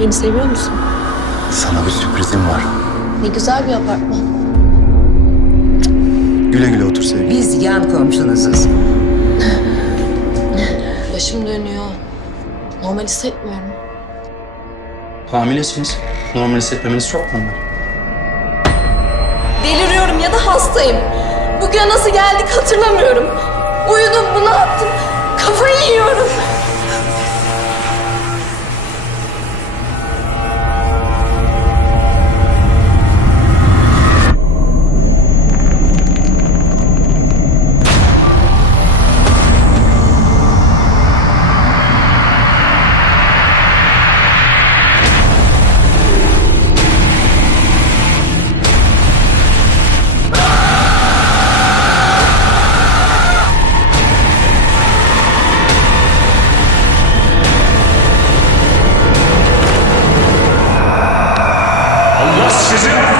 Beni seviyor musun? Sana bir sürprizim var. Ne güzel bir apartman. Güle güle otur sevgilim. Biz yan komşunuzuz. Başım dönüyor. Normal hissetmiyorum. Hamilesiniz. Normal hissetmemeniz çok normal. Deliriyorum ya da hastayım. Bugüne nasıl geldik hatırlamıyorum. Uyudum bunu yaptım. Kafayı yiyorum. is it?